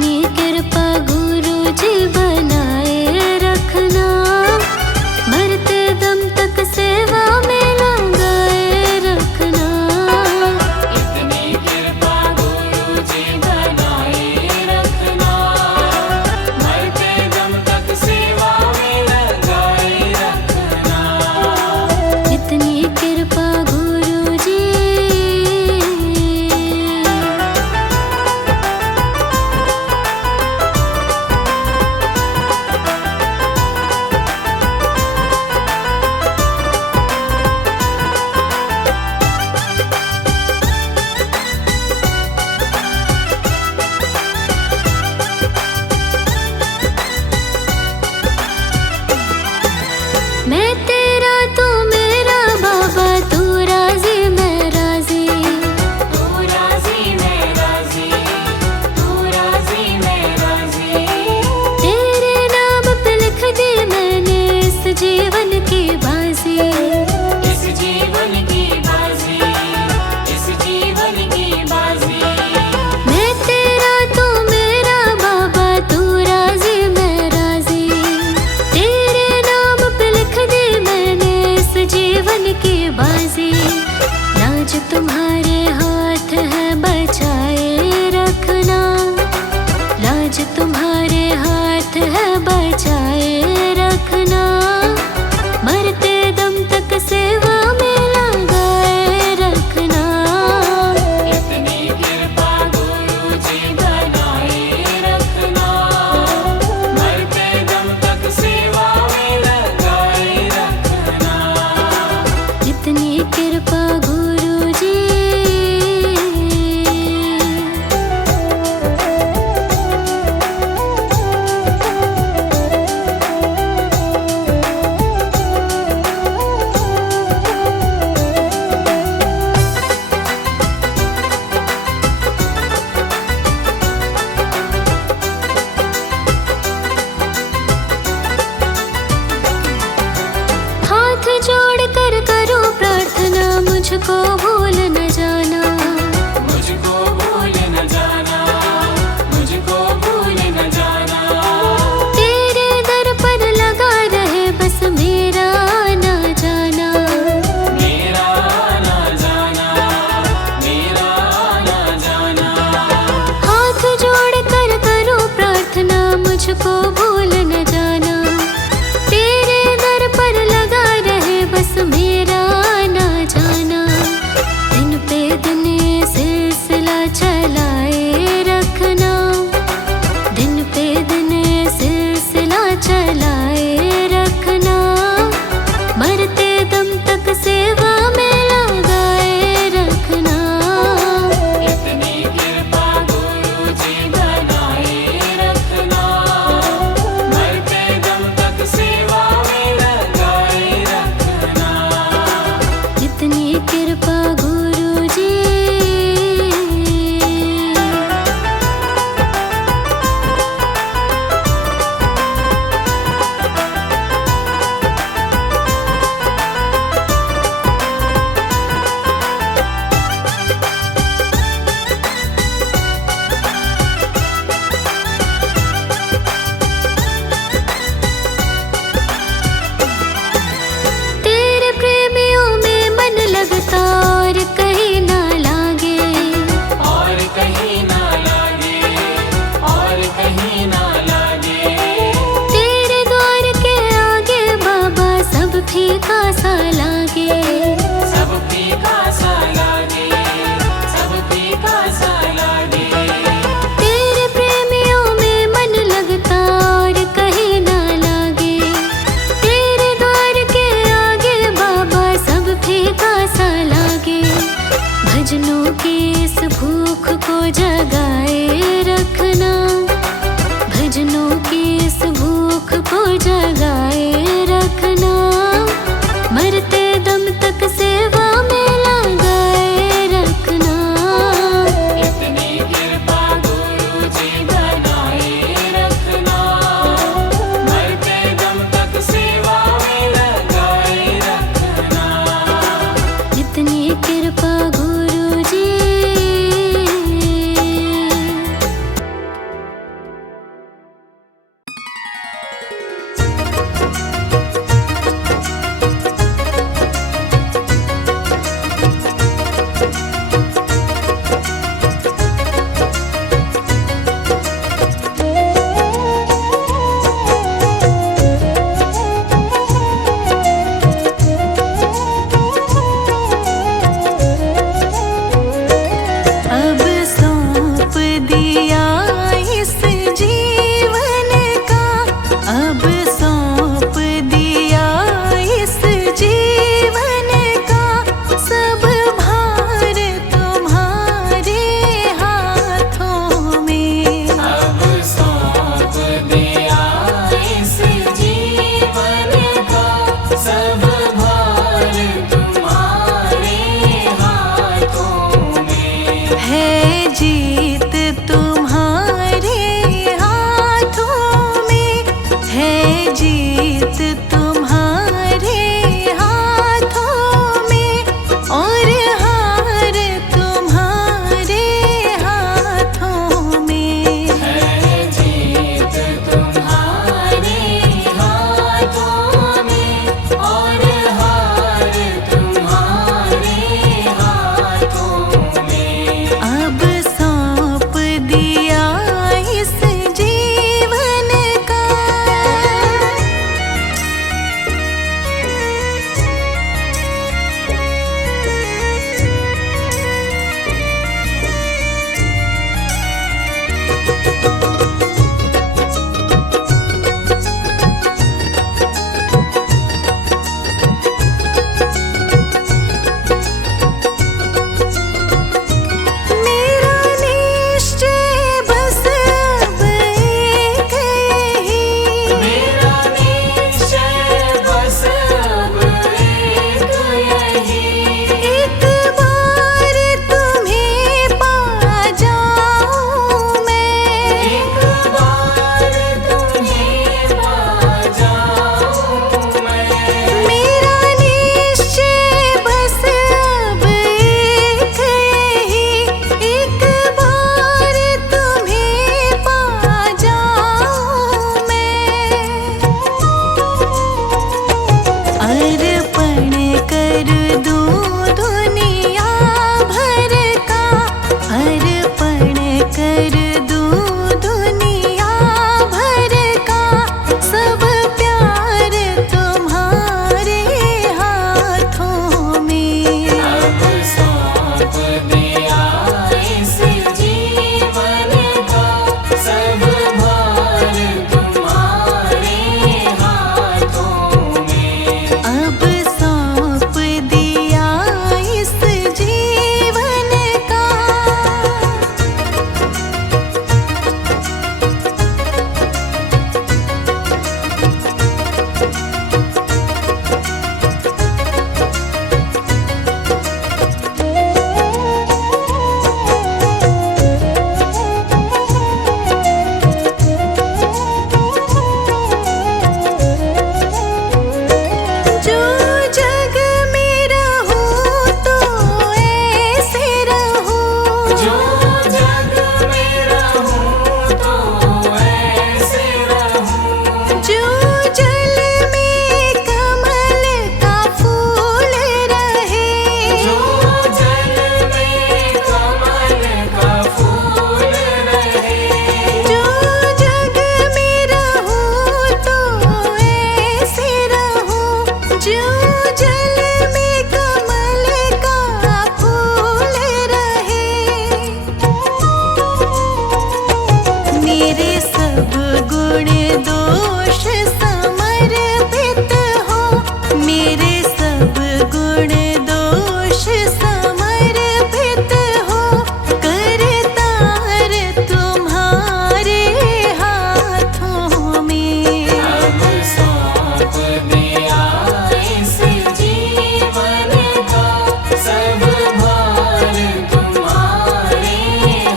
इतनी कृपा गुरु जी बनाए रखना, मरते दम तक सेवा में लगाए रखना। इतनी कृपा गुरु जी बनाए रखना, मरते दम तक सेवा में लगाए रखना। इतनी कृपा गुरु जी। मैं तेरा तू मेरा बाबा, तू राजी मैं राजी। तू राजी मैं राजी, तू राजी मैं राजी। तेरे नाम पे लिख दी मैंने इस जीवन की बाजी। इस जीवन की बाजी, इस जीवन की बाजी। मैं तेरा तू मेरा बाबा, तू राजी मैं राजी। तेरे नाम पे लिख दी मैंने इस जीवन की बाजी। लाज तुम्हारे हाथ है बचाए रखना, लाज तुम्हारे हाथ है बचाए रखना। मरते दम तक सेवा में लगाए रखना। इतनी कृपा गुरु जी बनाए रखना, मरते दम तक सेवा में लगाए रखना। इतनी कृपा गुरु जी। हाथ जोड़ कर करो प्रार्थना, मुझको भूल न जाना। मुझको भूल न जाना, मुझको भूल न जाना। तेरे दर पर लगा रहे बस मेरा ना जाना। मेरा ना जाना, मेरा ना जाना। हाथ जोड़ कर करो प्रार्थना, मुझको भूल न जाना। तेरे दर पर लगा रहे बस मेरा ना जाना। दिन पे दिन ये सिलसिला चलाए रखना, दिन पे दिन ये सिलसिला चलाए रखना। मरते दम तक सेवा में लगाए रखना। इतनी कृपा गुरु जी बनाए रखना, सब गुण दोष समर्पित हो, मेरे सब गुण दोष समर्पित हो, करतार तुम्हारे हाथों में। अब सौंप दिया इस जीवन का सब भार तुम्हारे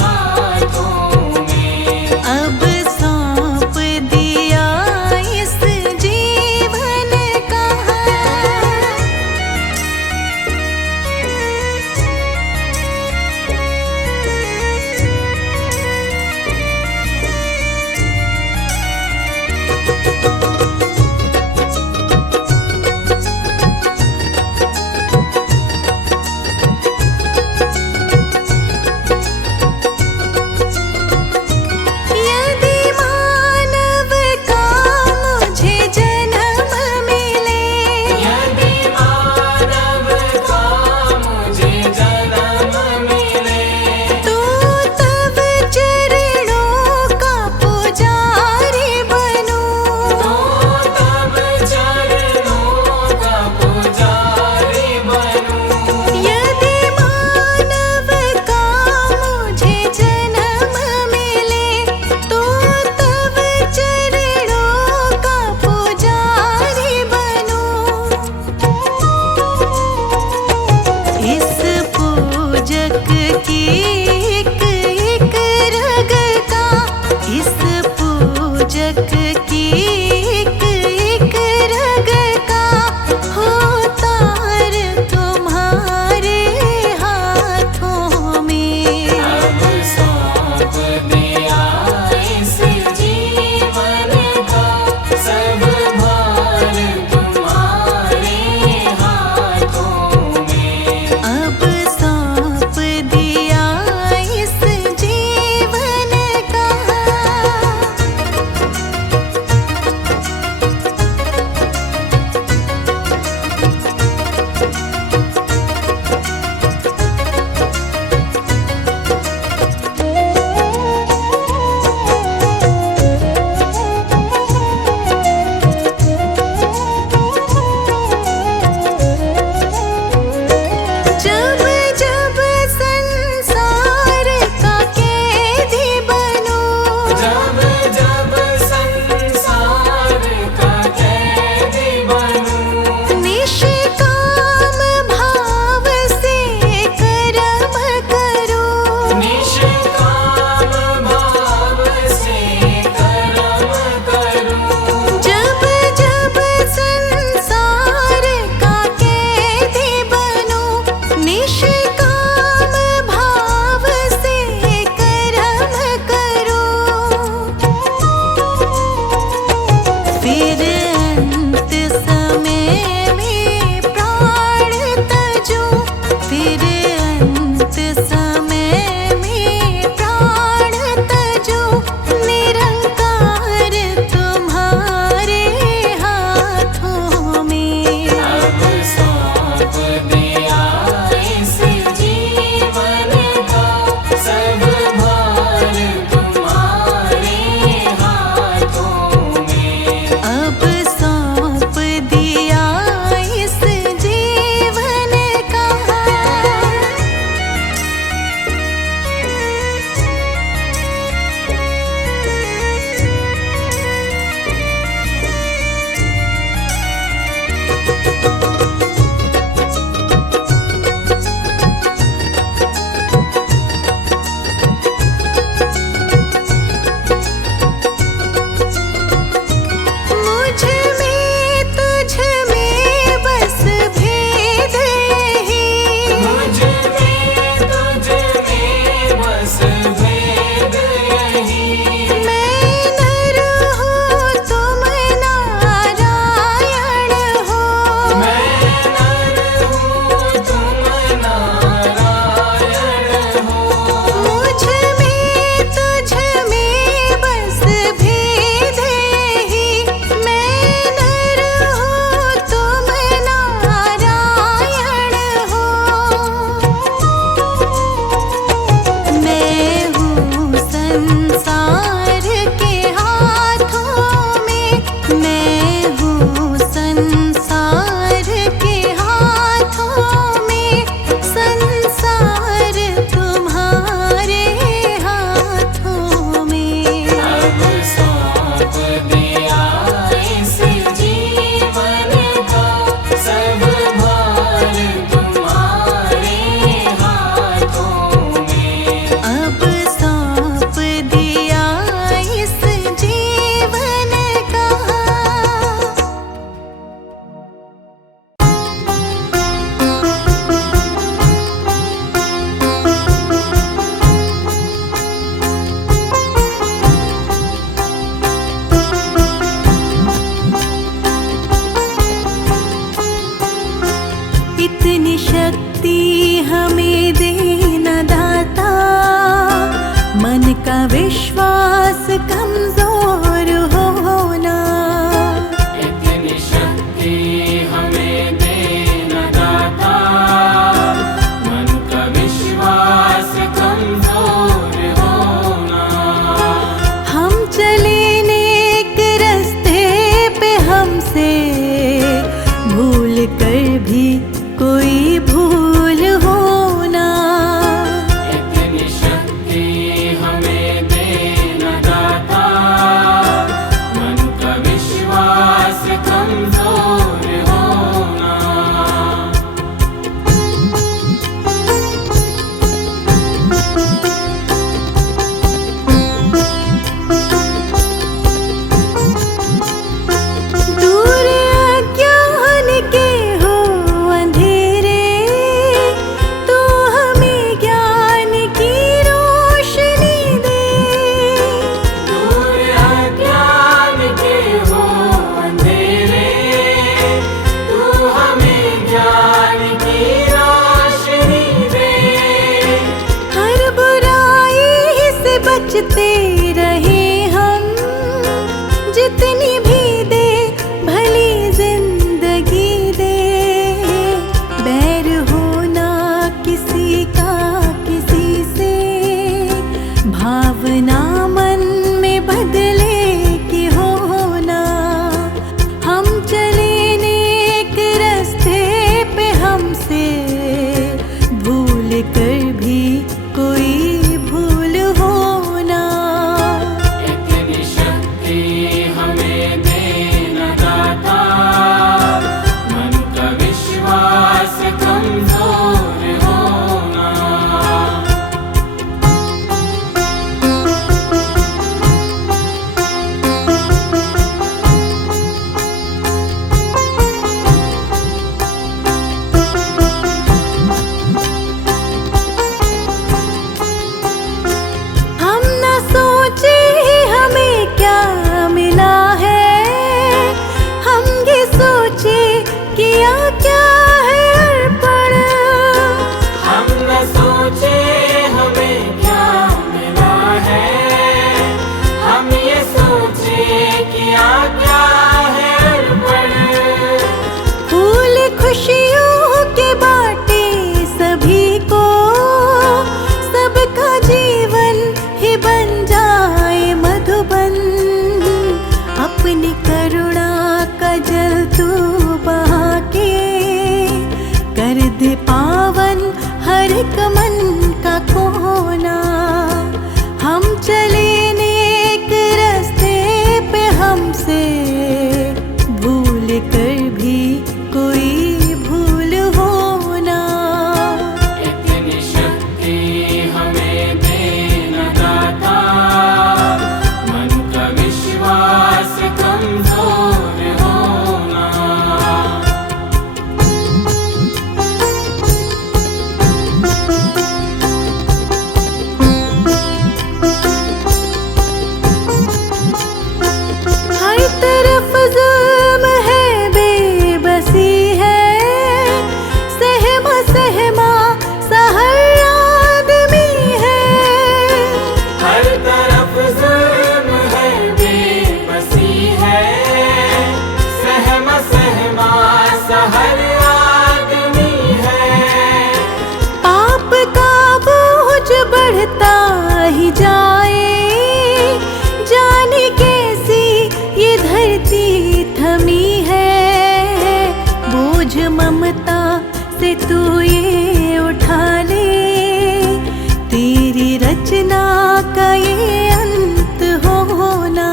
हाथों में। अब सौंप दिया इस जीवन का। यदि मानव का मुझे जन्म मिले, यदि मानव का मुझे जन्म मिले, तो तब चरणों का पुजारी बनूं। तो तब चरणों का पुजारी बनूं। यदि मानव का मुझे जन्म मिले, तो तब चरणों का पुजारी बनूं। इस पूजक की एक एक रग का, इस पूजक की एक एक रग का होतार तुम्हारे हाथों में। अब सौंप दिया इस जीवन का सब भार तुम्हारे हाथों में। अब सौंप दिया इस जीवन का। तू ये उठा ले, तेरी रचना का ये अंत होना।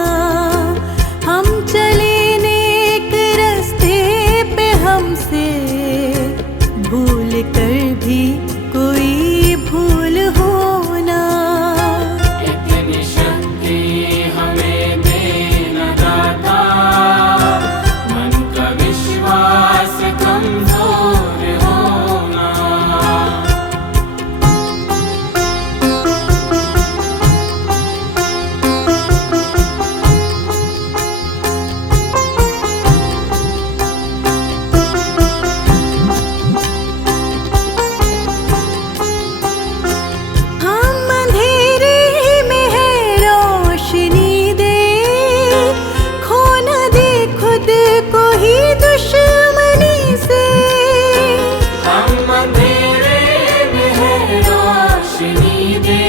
हम चले नेक रास्ते पे, हमसे भूल कर भी कोई भूल होना। इतनी शक्ति हमें देना दाता, मन का विश्वास कमजोर होना। हम अंधेरे में है रोशनी दे, खो न दे खुद को ही दुश्मनी से। हम अंधेरे में है रोशनी दे,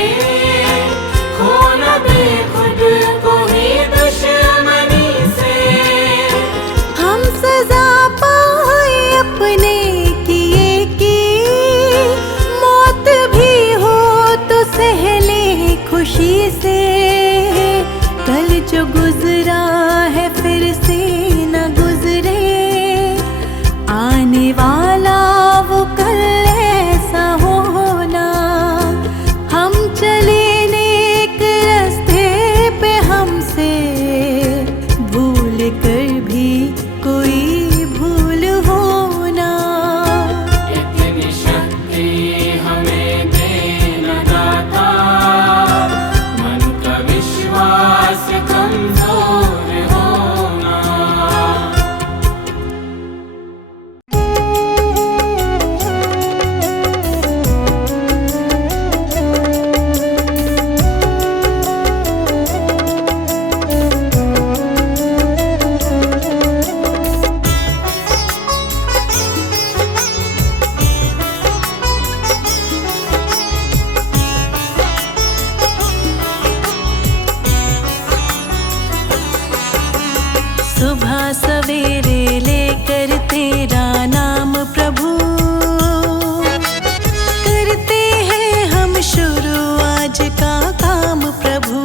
खो न दे खुद को ही दुश्मनी से। हम सजा पाए अपने किए की, मौत भी हो तो सहले खुशी से। कल जो गुजरा है फिर से न गुजरे, आने वाला वो कल ऐसा होना। हम चले नेक रास्ते पे, हमसे भूल कर भी कोई भूल होना। इतनी शक्ति हमें देना दाता, मन का विश्वास कमजोर होना। सुबह सवेरे लेकर तेरा नाम प्रभु, करते हैं हम शुरू आज का काम प्रभु।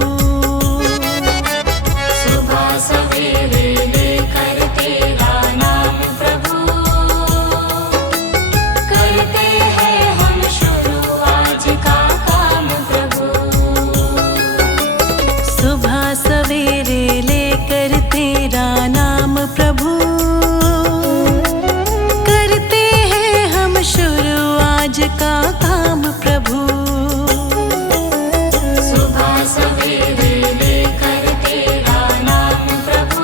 सुबह सवेरे लेकर तेरा नाम प्रभु, करते हैं हम शुरू आज का काम प्रभु। सुबह सवेरे लेकर तेरा नाम प्रभु, करते हैं हम शुरू आज का काम प्रभु। सुबह सवेरे लेकर तेरा नाम प्रभु,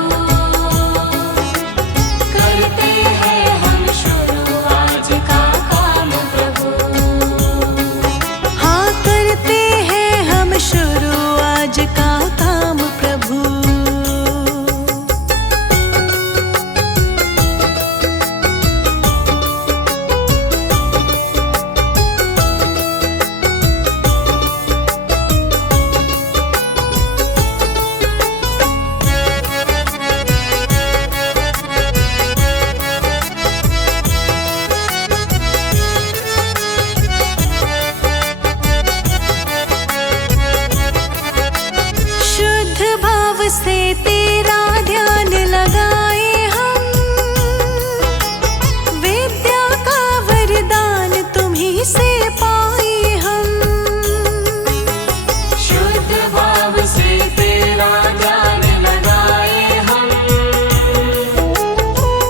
करते हैं हम शुरू आज का काम प्रभु। हाँ, करते हैं हम शुरू आज का काम प्रभु। शुद्ध भाव से तेरा ध्यान लगाए हम, विद्या का वरदान तुम्हीं से पाए हम। शुद्ध भाव से तेरा ध्यान लगाए हम,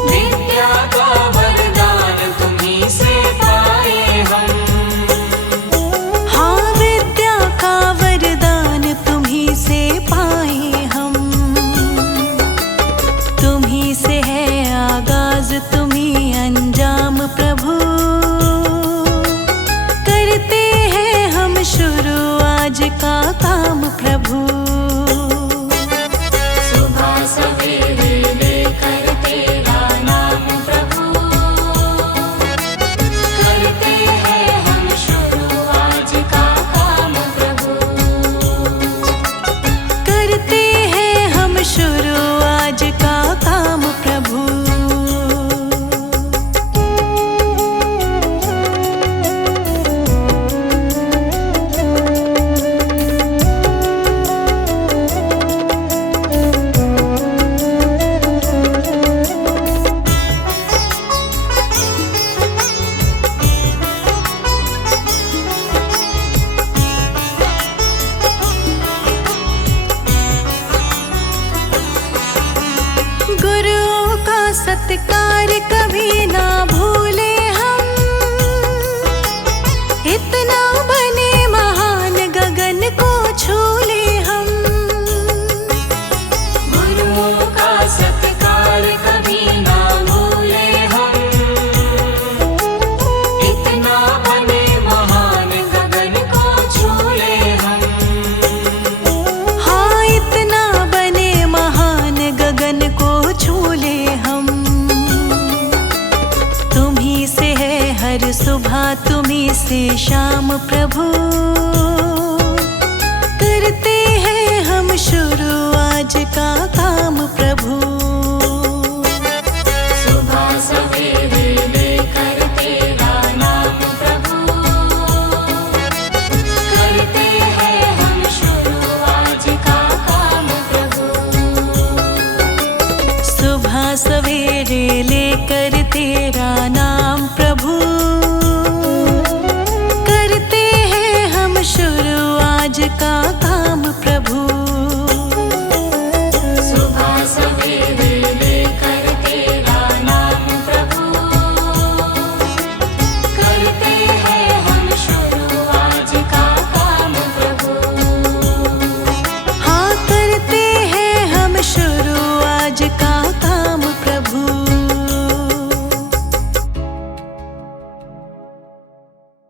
विद्या का वरदान तुम्हीं से पाए हम। हाँ, विद्या का वरदान तुम्हीं से पाए हम। सत्कार कभी ना भूले हम। इतना बने महान गगन को छू ले हम। गुरुओं का सत्कार कभी ना भूले हम। इतना बने महान गगन को छू ले हम। हाँ, इतना बने महान गगन को छू ले हम। तुम्ही से है हर सुबह, तुम्ही से शाम प्रभु। करते हैं हम शुरू आज का काम प्रभु। सुबह सवेरे लेकर तेरा नाम प्रभु। करते हैं हम शुरू आज का काम प्रभु। सुबह सवेरे लेकर तेरा नाम